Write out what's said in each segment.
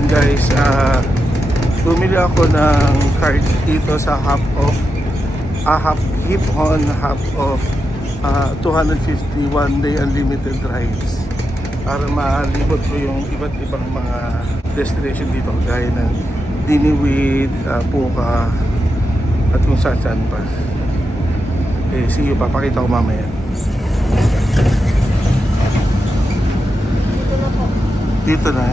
Ayan guys, bumili ako ng card dito sa half hip on half of 251 day unlimited rides para malibot ko yung iba't ibang mga destination dito gaya ng Diniwid, Puka at kung saan pa. See you, papakita ko mamaya. Dito na.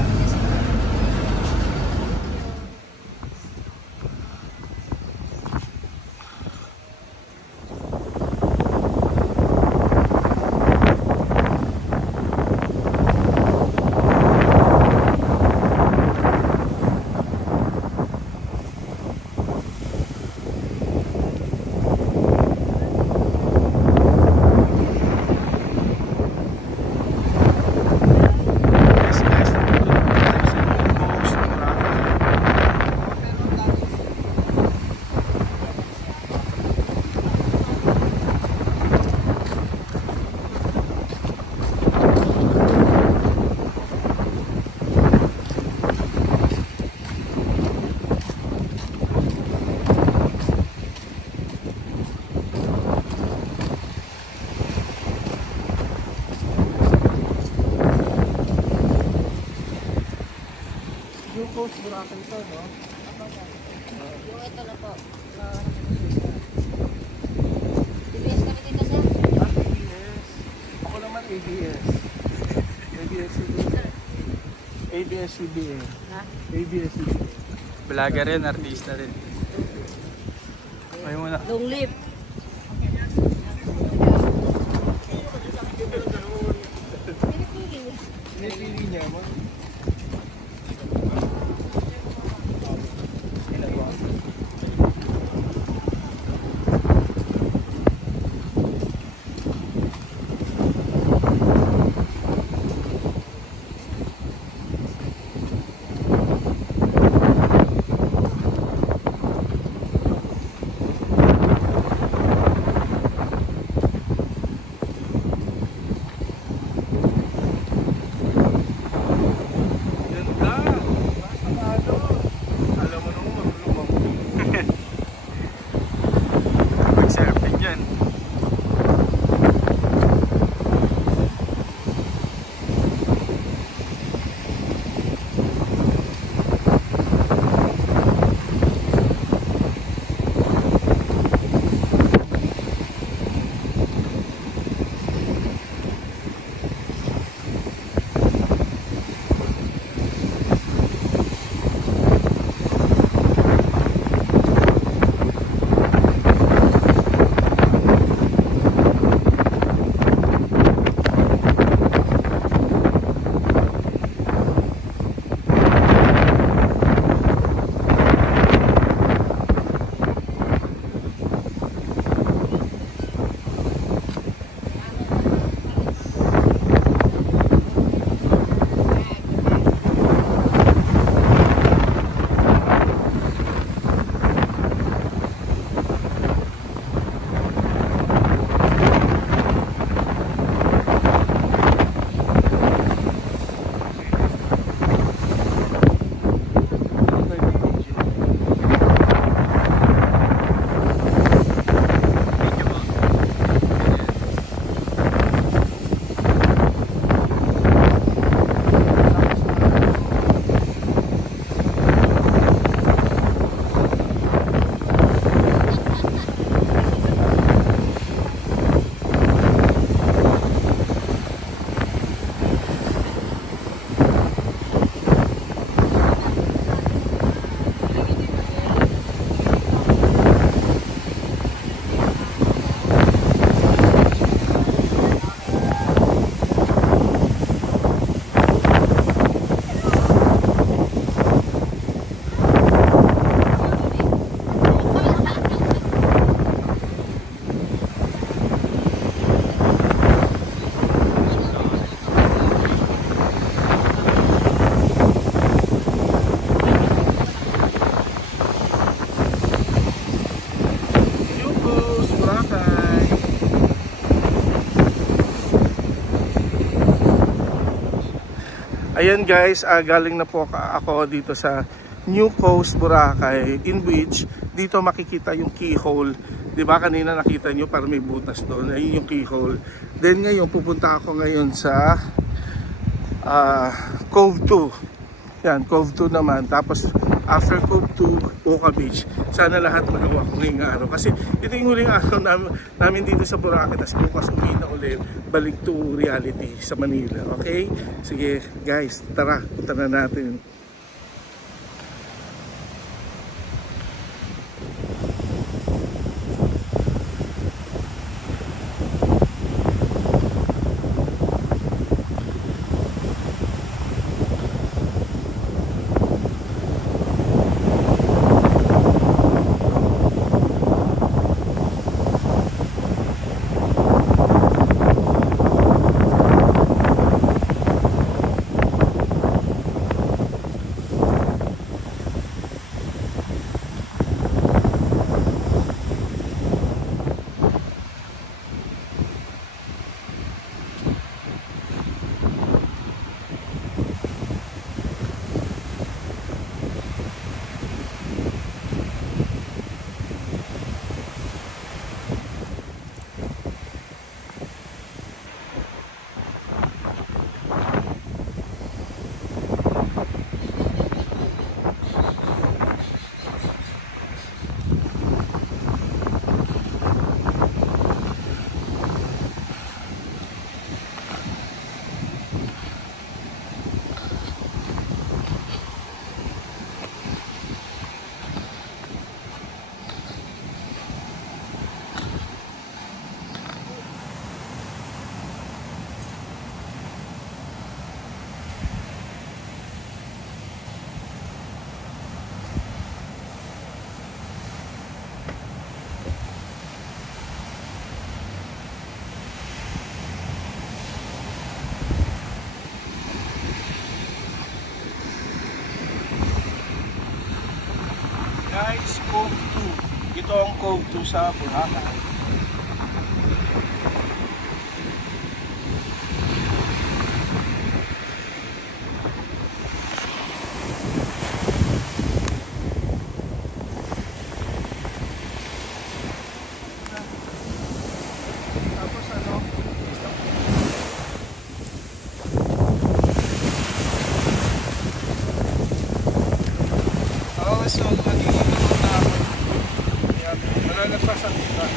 Burakan ito, no? Yung ito na po. ABS ka na dito, sir? ABS. Ako naman ABS. ABS-CBN. Ha? ABS-CBN. Vlogger rin, artista rin. Ayaw mo na. Long live. Pinipili niya mo. Ayan guys, galing na po ako dito sa New Coast, Boracay, in which dito makikita yung keyhole. Diba kanina nakita nyo para may butas doon, ayun yung keyhole. Then ngayon pupunta ako ngayon sa Cove 2. Yan, Cove 2 naman. Tapos after Cove 2, Puka Beach. Sana lahat magawa ko ngayong araw. Kasi ito yung huling araw namin dito sa Boracay. Tapos bukas uwi na ulit. Balik to reality sa Manila. Okay? Sige guys, tara. Punta na natin. Guys, Cove 2. Ito ang Cove 2 sa Boracay. Tapos ano? So, nagiging na ako. Yan, malalagpasan dito.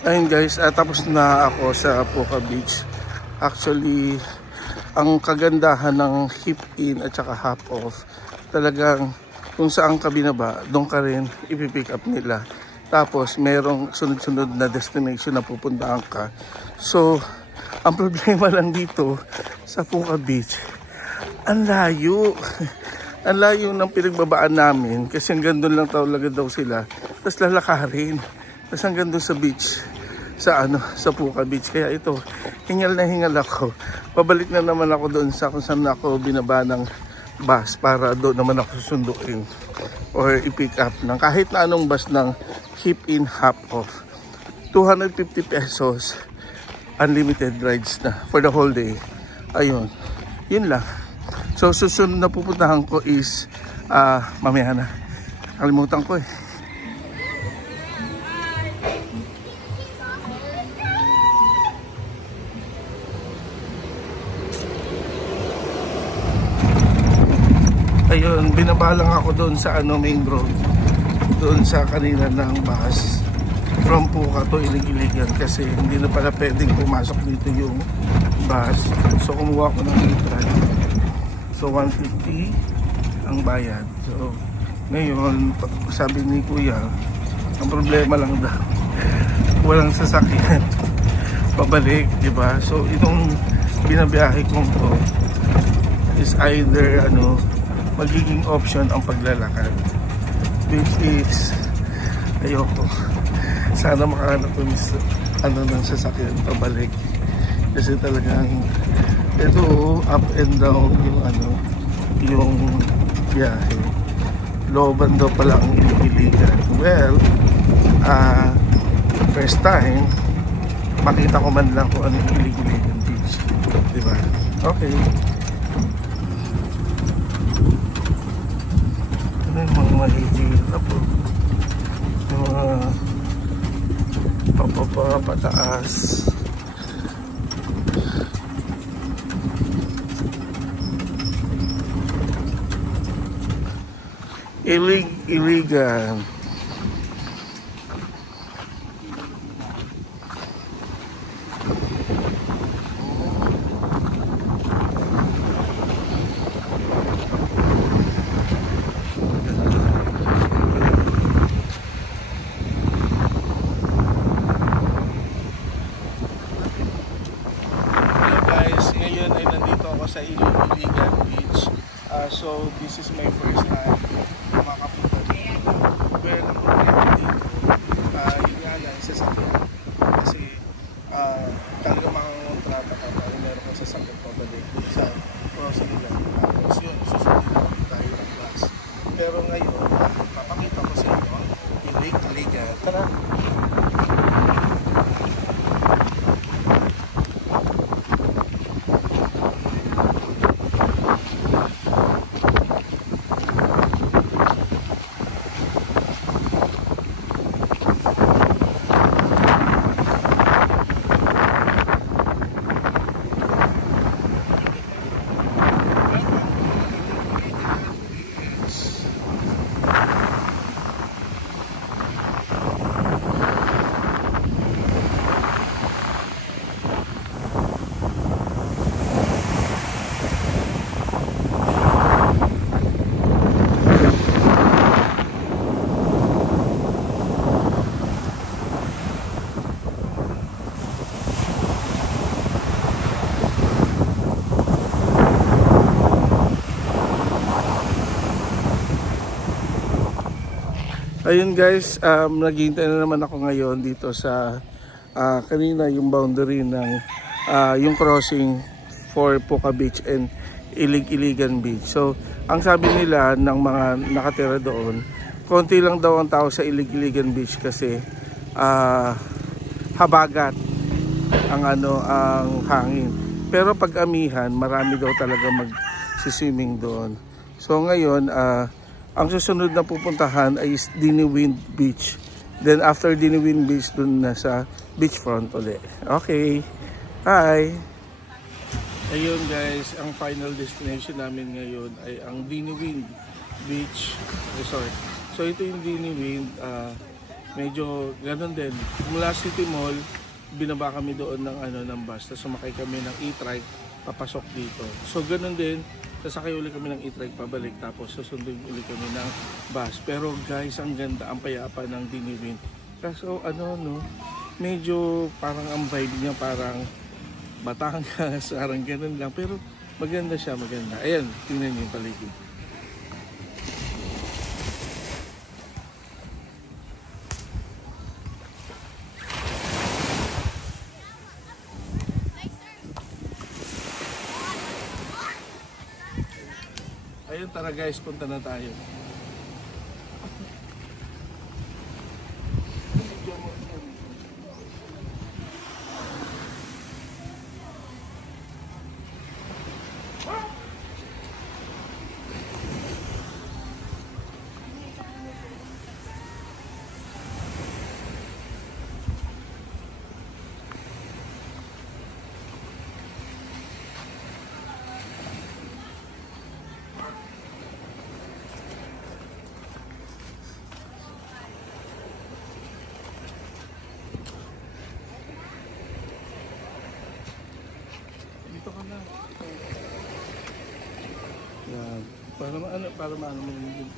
Ayun guys, tapos na ako sa Puka Beach. Actually, ang kagandahan ng hip in at saka hop off, talagang kung saan ka binaba, doon ka rin ipipick up nila. Tapos merong sunod-sunod na destination na pupuntahan ka. So, Ang problema lang dito sa Puka Beach, ang layo. Ang layo ng pinagbabaan namin kasi hanggang doon lang talaga daw sila. Tapos lalakarin. Tapos hanggang doon sa beach. Sa Puka Beach. Kaya ito, hingal na hingal ako. Pabalik na naman ako doon sa kung saan ako binaba ng bus para doon naman ako susunduin or i-pick up ng kahit na anong bus ng hip in, hop off. 250 pesos. Unlimited rides na for the whole day. Ayun. Yun lang. So, susunod na pupuntahan ko is mamaya na. Kalimutan ko eh. Ayun, binabalang ako doon sa main road. Doon sa kanina ng bus. From Puka to Ilig-Iligan kasi hindi na pala pwedeng pumasok dito yung bus. So, kumuha ko ng e-trike. So 150 ang bayad. So ngayon sabi ni Kuya, ang problema lang daw walang sasakyan pabalik, di ba? So itong binabiyahe kong to is either magiging option ang paglalakad, which is ayoko. Sana makahanap ko ng sasakyan pabalik kasi talagang ito up and down yung biyahe. Looban daw pala ang Ilig-Iligan. Well, first time makita ko man lang kung ano yung Ilig-Iligan Beach, diba? Okay, ano yung mga mahihirap po, yung mga pataas. Ilig-Iligan. Sa Ilig-Iligan Beach. So this is my first time makapunta dito. Well, ang problema dito, yun nga lang, sasakyan. Kasi talaga makangontrata ka para meron kang sasakyan pabalik sa crossing lang. Tapos yun, susunod natin tayo ng bus. Pero ngayon, papakita ko sa inyo Ilig-Iligan. Tara! Ayun guys, naghihintay na naman ako ngayon dito sa kanina yung boundary ng yung crossing for Puka Beach and Ilig-Iligan Beach. So, ang sabi nila ng mga nakatira doon, konti lang daw ang tao sa Ilig-Iligan Beach kasi habagat ang ang hangin. Pero pag amihan, marami daw talaga mag-swimming doon. So ngayon, ang susunod na pupuntahan ay Dinuwind Beach. Then after Dinuwind Beach, dun na sa beachfront ulit. Okay. Hi! Ayun guys, ang final destination namin ngayon ay ang Dinuwind Beach Resort. So ito yung Dinuwind, medyo ganun din. Mula City Mall, binaba kami doon ng bus. Tapos sumakay kami ng e-trike, papasok dito. So ganun din. Sasakay ulit kami ng e-trike pabalik, tapos susundin ulit kami ng bus. Pero guys, ang ganda, ang payapa ng Dinuwind. Kaso medyo parang ang vibe niya parang Batangas, parang ganun lang. Pero maganda siya, maganda. Ayan, tingnan niyo yung paligid. Ayun, tara guys, punta na tayo. Dito ka na. Yan. Para maano mo yun.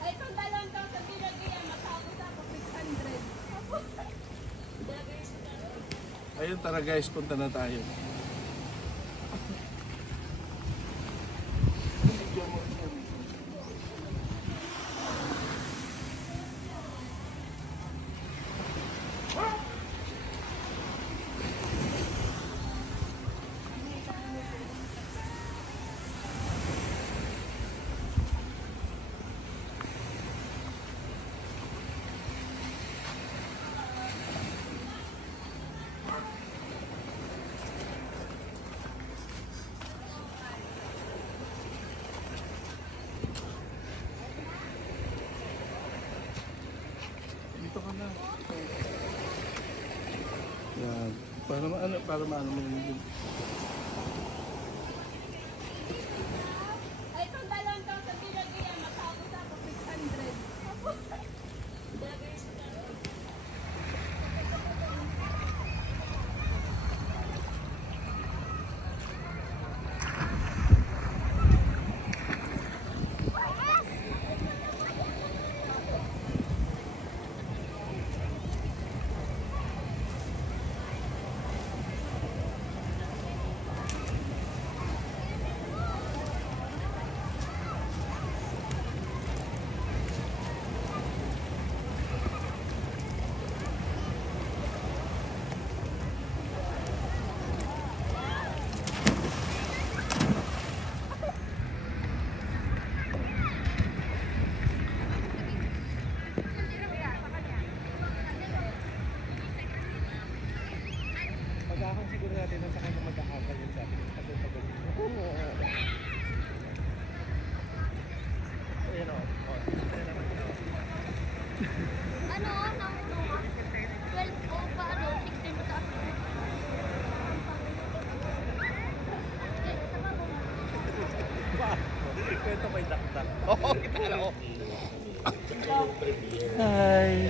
Ay, itong dalawang taon sa binagyan, matapos ako 600. Ayun, tara guys, punta na tayo. Dito ka na. Yan. Para maano mo yun. Ay, itong dalawang taon sa binagyan, matapos ako 600. Pag-ahon siguro natin na sa kanya mag-ahakal yun sa atin. Ayan o. Ano? Nakuha? 12 o pa ano? 16 mataas. Kwento may dakdak. Oo, kita na ako. Hi!